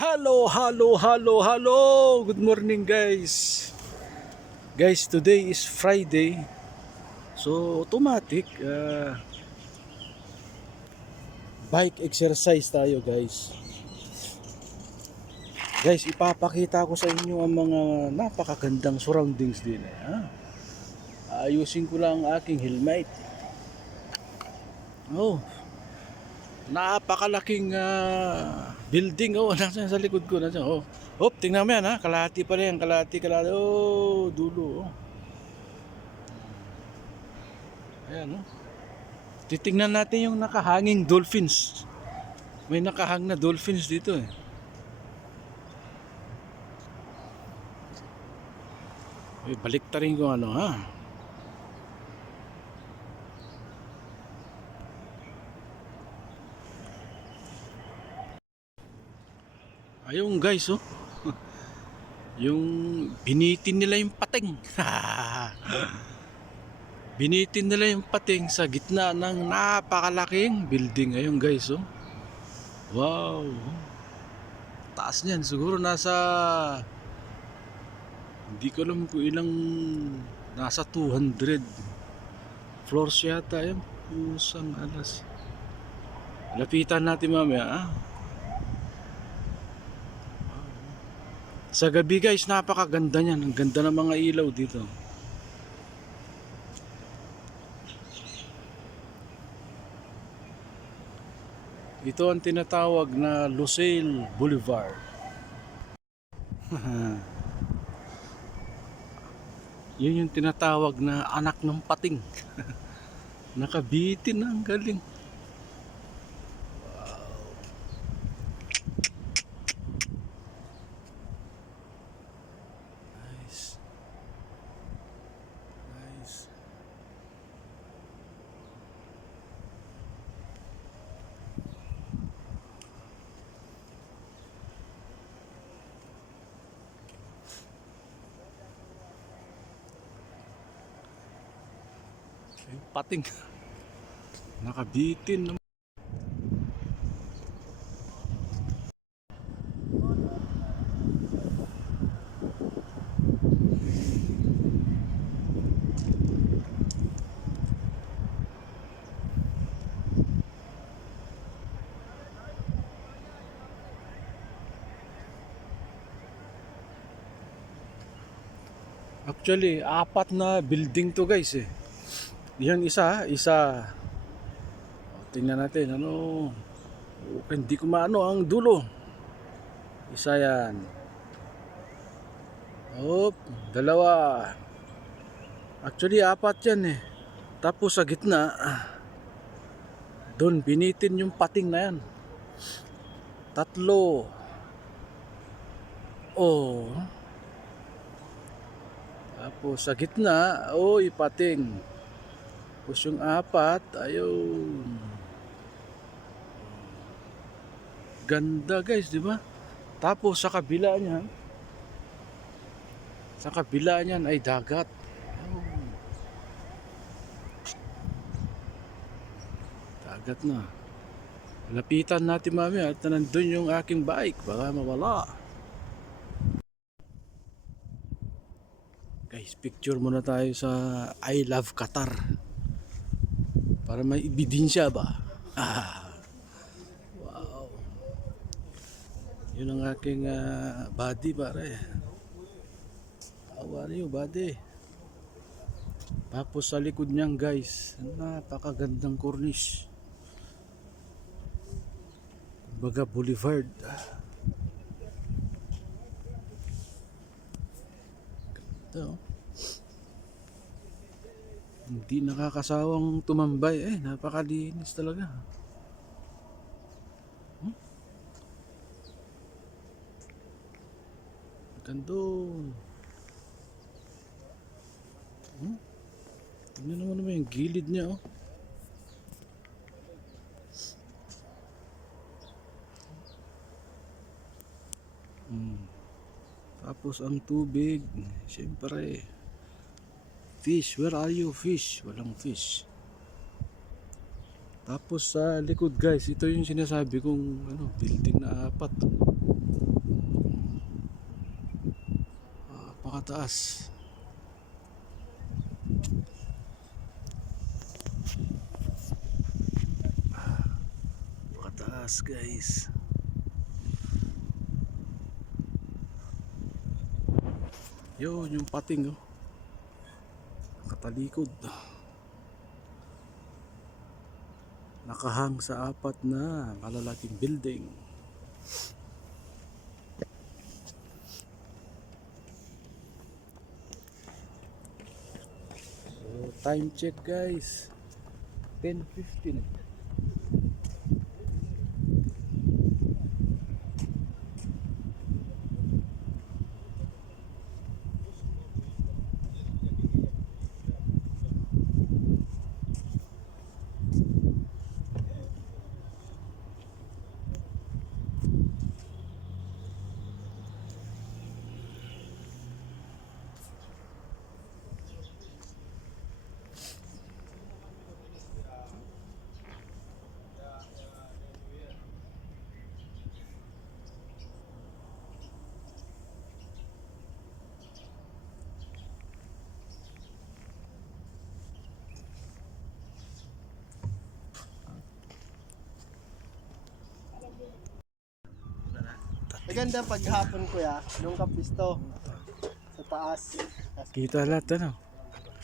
Hello, hello, hello, hello. Good morning, guys. Guys, today is Friday. So, automatic bike exercise tayo, guys. Guys, ipapakita ko sa inyo ang mga napakagandang surroundings din. Ayusin ko lang ang aking helmet. Oh, napakalaking building. Oh, nasa sa likod ko. Nasa, oh. Hop, tingnan mo yan ha. Kalahati pa rin. Kalahati. Oh, dulo. Oh. Ayan, oh. Titingnan natin yung nakahanging dolphins. May nakahang na dolphins dito eh. Balik ta rin kung ano ha. Ayun guys oh. Yung binitin nila yung pating. Binitin nila yung pating sa gitna ng napakalaking building. Ayun guys oh. Wow. Taas niyan siguro nasa, hindi ko alam kung ilang, nasa 200 floors yata. Ayun, pusang alas. Lapitan natin mamaya ah. Sa gabi guys, napakaganda niyan. Ang ganda ng mga ilaw dito. Ito ang tinatawag na Lucille Boulevard. Yun yung tinatawag na anak ng pating. Nakabitin na, ang galing. Nice. Nice. Yung pating nakabitin naman. Actually, apat na building to guys eh. Yan isa. Tingnan natin ano. Hindi ko maano ang dulo. Isa yan. Hop, dalawa. Actually, apat yan eh. Tapos sa gitna, doon binitin yung pating na yan. Tatlo. Oh. Tapos sa gitna, oh, ipating. Tapos yung apat, ayun. Ganda guys, di ba? Tapos sa kabila niyan ay dagat. Ayun. Dagat na. Lapitan natin mamaya at nandun yung aking bike, baka mawala. Guys, picture muna tayo sa I Love Qatar. Para may ebidensya ba? Wow. Yun ang aking body pare. How are you buddy? Tapos sa likod niyan guys, napakagandang corniche. Kumbaga boulevard. Ito. Hindi nakakasawang tumambay eh, napakalinis talaga. Gandun. Tignan naman yung gilid niya oh. Tapos ang tubig, siyempre. Fish, where are you fish? Walang fish. Tapos sa likod guys, ito yung sinasabi kong building na apat. Napakataas. Napakataas guys. Yun yung pating oh. Nakatalikod. Nakahang sa 4 na malalaking building. So, time check guys. 10:15. Maganda paghapon kuya, nung kapisto sa taas. Kita lahat ano.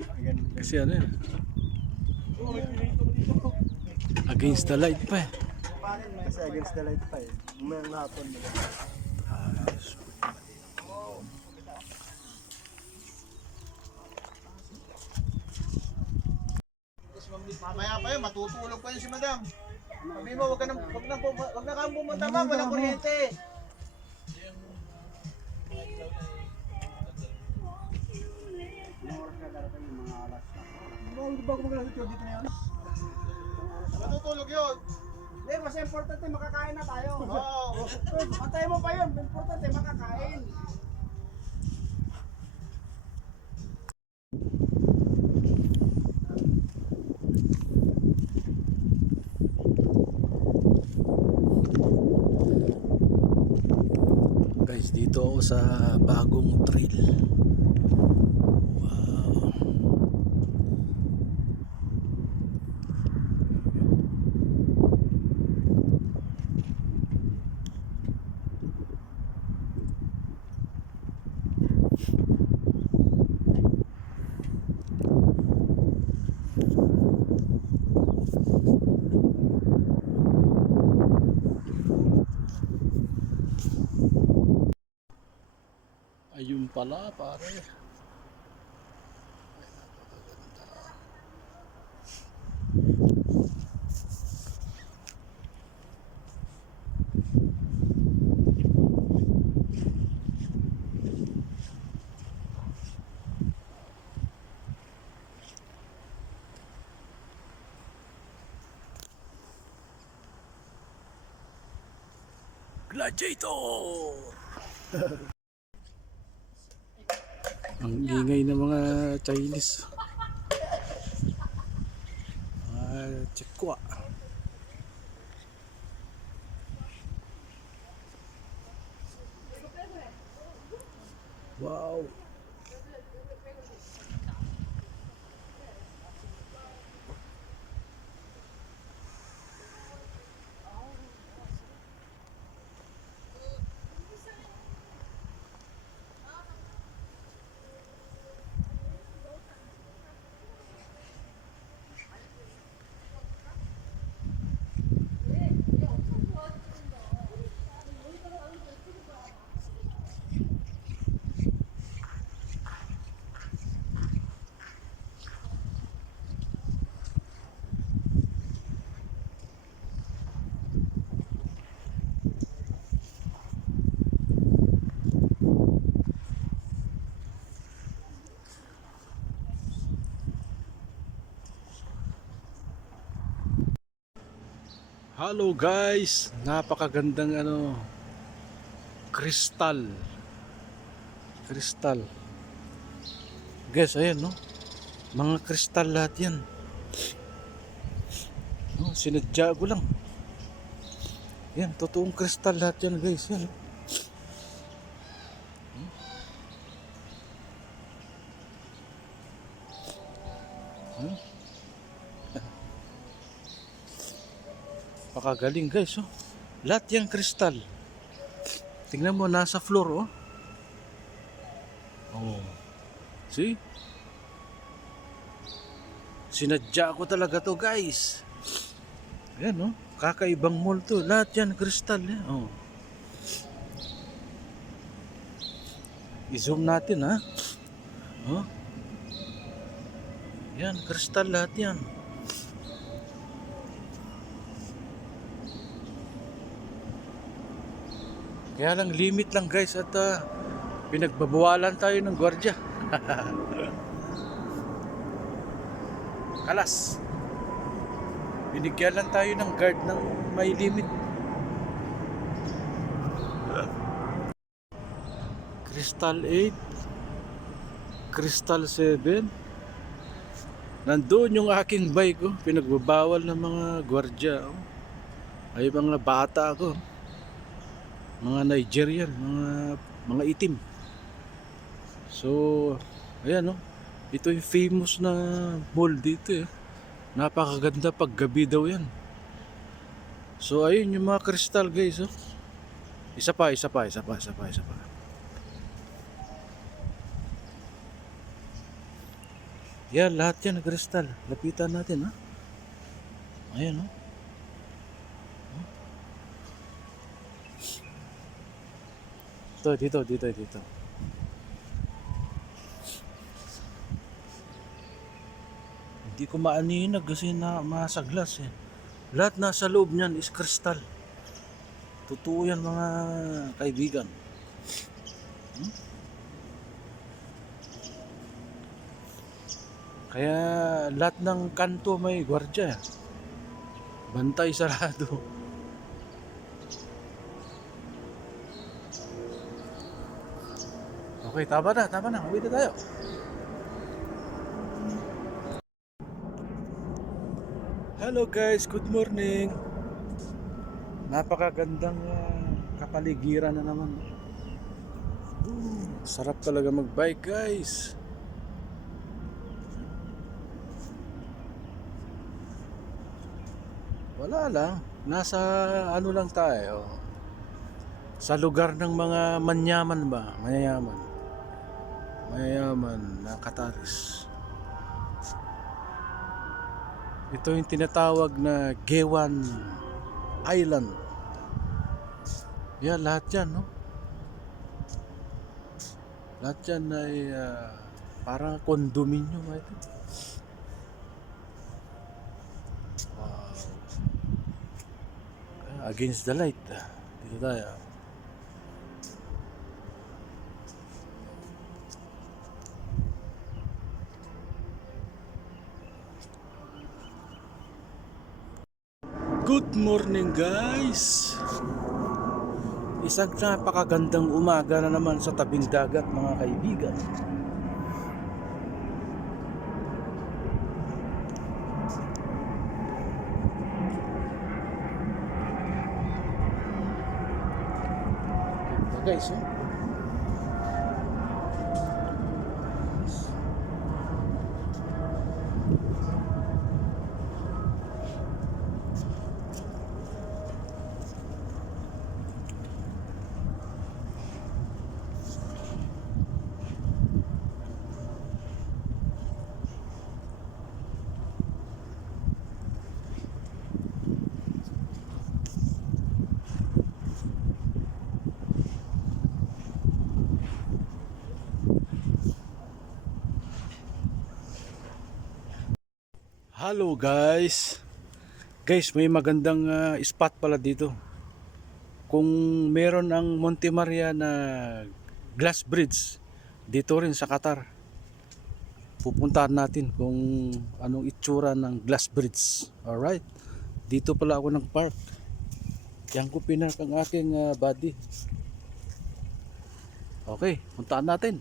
Maganda. Kasi ano yan. Against the light pa eh. Kasi against the light pa eh. Umayang hapon. Mamaya pa yun, matutulog pa yun si madam. Sabi mo, wag na kang pumunta ma'am, walang kuryente. Matutulog yun. Hindi, mas importante makakain na tayo. Oo. Patay mo pa yun, importante makakain. Guys, dito ako sa bagong trail. Wow. Ayun pala pare. Gladiator! Ang ingay ng mga Chinese. Chikwa. Wow. Hello guys, napakagandang ano, kristal. Kristal. Guys, ayan no. Mga kristal lahat 'yan. No, sinadya ko lang. Yan, totoong kristal lahat 'yan, guys. Yan. Huh? Pakagaling guys, oh. Lahat yung kristal. Tingnan mo, nasa floor, oh. Oh. See? Sinadya ko talaga to guys. Ayan, oh. Kakaibang mall to. Lahat yan kristal, eh. Oh. I-zoom natin, ha. Oh. Yan, kristal lahat yan. Kaya lang limit lang guys at pinagbabawalan tayo ng gwardiya. Kalas. Binigyan lang tayo ng guard ng may limit. Crystal 8, Crystal 7. Nandoon yung aking bike, oh. Pinagbabawal ng mga gwardiya, oh. Ay mga bata ko. Mga Nigerian, mga itim. So, ayan, oh. Ito yung famous na mall dito, eh. Napakaganda pag gabi daw yan. So, ayun yung mga kristal guys, oh. Isa pa. Yan, lahat yan kristal. Lapitan natin, ha. Ayan, oh. Dito. Hindi ko maaninag kasi masaglas, eh. Lahat nasa loob niyan is kristal. Totoo yan mga kaibigan. Kaya lahat ng kanto may gwardiya. Bantay sarado. Okay, tama na. Uwi na tayo. Hello guys, good morning. Napakagandang kapaligiran na naman. Sarap talaga magbike guys. Wala lang, nasa ano lang tayo. Sa lugar ng mga mayayaman na Qataris. Ito yung tinatawag na Gewan Island. Yan, lahat yan, no? Lahat yan ay parang kondominium ito. Wow. Against the light. Dito tayo. Good morning guys. Isang napakagandang umaga na naman sa tabing dagat mga kaibigan. Ganda guys, oh. Hello guys. Guys, may magandang spot pala dito. Kung meron ang Monte Maria na glass bridge dito rin sa Qatar, pupuntahan natin kung anong itsura ng glass bridge. Alright, dito pala ako ng park. Yan ko pinark ang aking body. Okay, puntahan natin.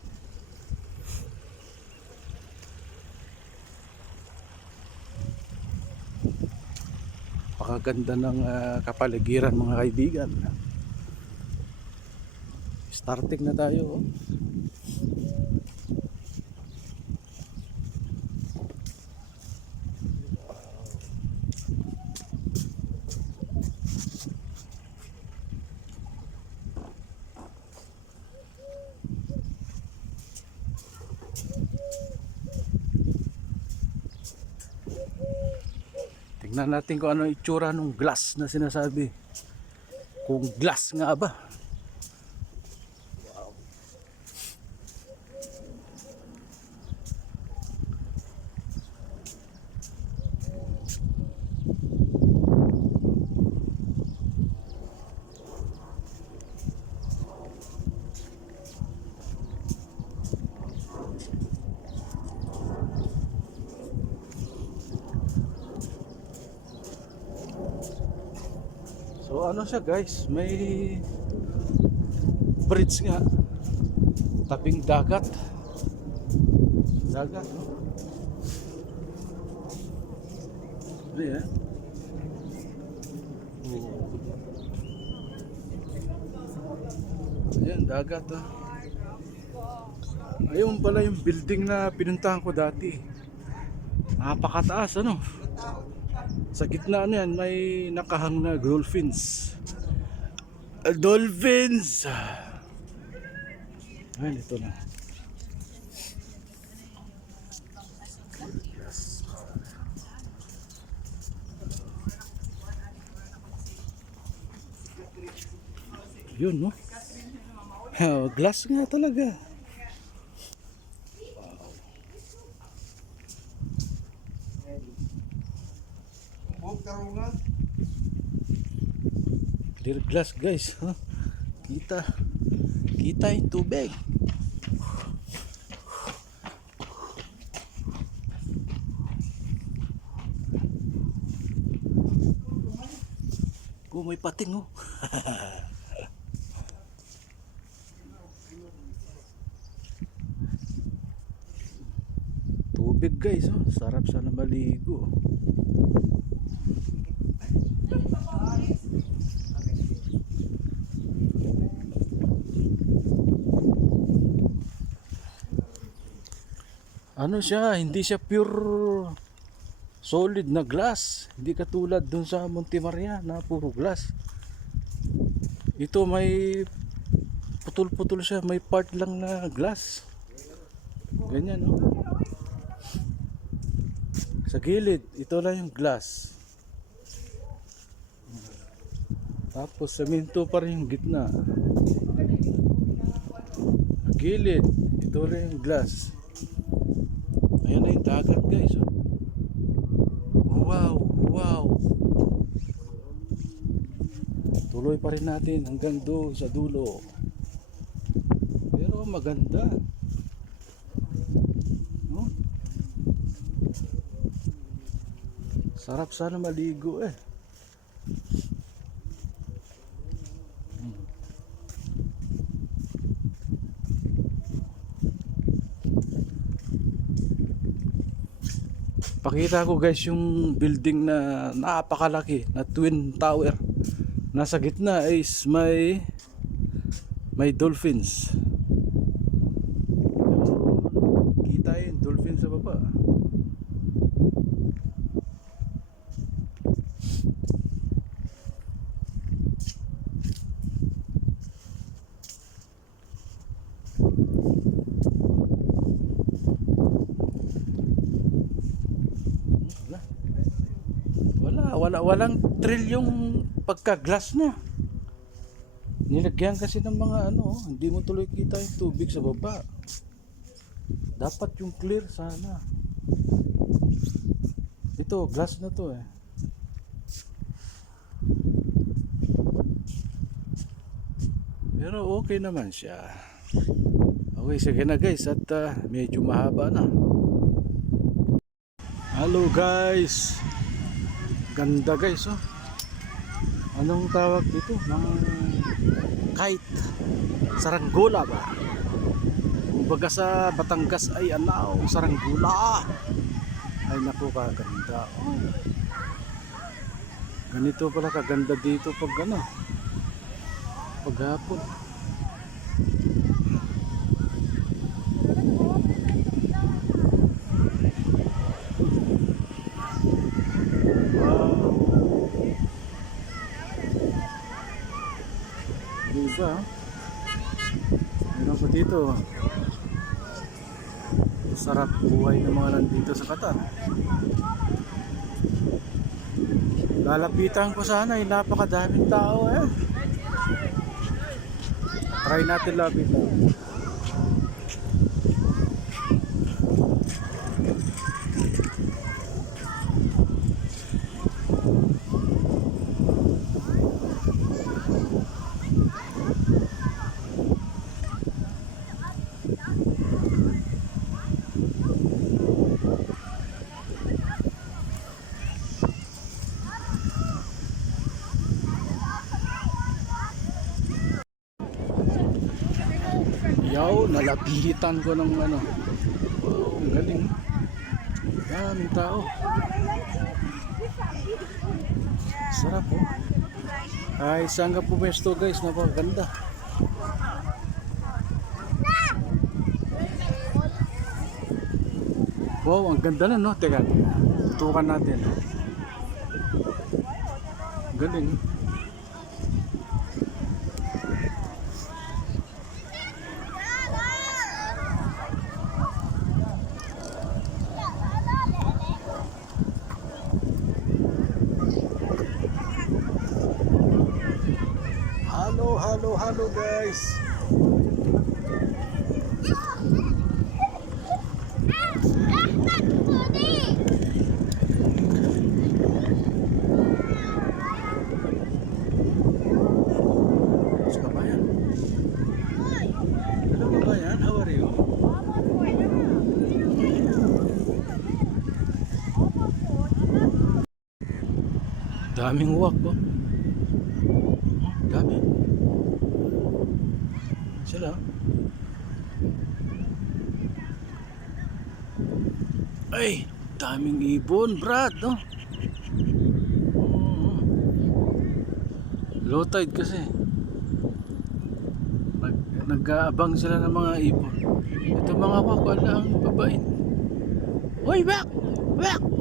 Pakaganda ng kapaligiran mga kaibigan. Starting na tayo, oh. Tignan natin kung ano itsura ng glass na sinasabi. Kung glass nga ba. So ano siya guys, may bridge nga tabing dagat. Dagat, no? Ayan. Ayan, dagat, ah. Ayun pala yung building na pinuntahan ko dati. Napakataas, ano? Sa gitna niyan may nakahang na dolphins. Dolphins! Ayan, ito na. Yun, no? Glass nga talaga. Clear glass guys, huh? Kita yung tubig. Oh, may pating, oh. Tubig guys, oh. Sarap sana maligo. Ano siya, hindi siya pure solid na glass. Hindi katulad dun sa Monte Maria na puro glass. Ito may putol-putol siya, may part lang na glass. Ganyan, no? Sa gilid, ito lang yung glass. Tapos semento pa rin yung gitna. Sa gilid, ito rin yung glass. Ayan na yung dagat guys, oh. Wow, wow. Tuloy pa rin natin hanggang doon sa dulo. Pero maganda, no? Sarap sana maligo eh. Pakita ko guys yung building na napakalaki na twin tower. Nasa gitna is may dolphins. Kita yung dolphins sa baba. Walang trail yung pagka-glass na. Nilagyan kasi ng mga ano, hindi mo tuloy kita yung tubig sa baba. Dapat yung clear sana. Ito, glass na to eh. Pero okay naman siya. Okay, sige na guys at medyo mahaba na. Hello guys. Ganda guys, oh. Anong tawag dito? Kite. Saranggola ba? Kumbaga sa Batangas ay anaw, saranggola. Ay naku, kaganda. Oh. Ganito pala kaganda dito pag ano, paghapon. Diba? Meron pa dito. Sarap buhay ng mga nandito sa Qatar. Lalapitan ko sana, napakadaming tao eh. Try natin lapitan. Yaw, nalapitan ko ng ano. Wow, ang galing. Daming tao. Sarap po. Ay, saan ka pumesto guys? Napakaganda. Wow, ang ganda na no. Teka, tutukan natin. Galing. Hello guys. Kabayan. Hello kabayan, how are you? Daming uwak po. Dami. Sila. Ay, daming ibon, Brad, no? Low tide kasi. Nag-aabang sila ng mga ibon. Ito mga wak, wala ang babait. Hoy, wak! Wak!